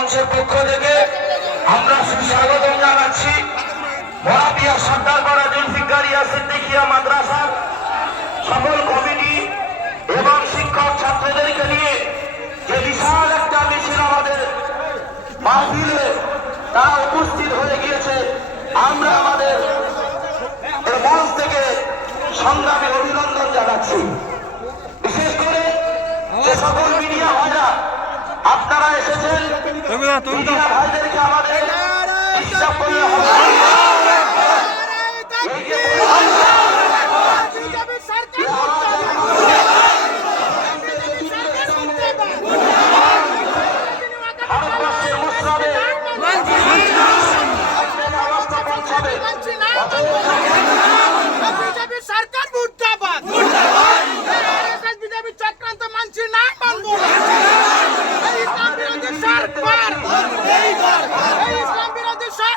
মঞ্চের পক্ষ থেকে আমরা সুস্বাগতম জানাচ্ছি। মহাবিয়া সর্দার করা জুলফিকারিয়া সিদ্দিকিয়া মাদ্রাসার সকল কমিটি এবং শিক্ষক ছাত্রদেরকে নিয়ে যে বিশাল একটা মিছিল আমাদের মাহফিলে তারা উপস্থিত হয়ে গিয়েছে। আমরা আমাদের মঞ্চ থেকে সংগ্রামী অভিনন্দন জানাচ্ছি। বিশেষ করে যে সকল মিডিয়া ভাইরা আপনারা এসেছেন মিডিয়া ভাইদেরকে আমাদের বিশ্বাস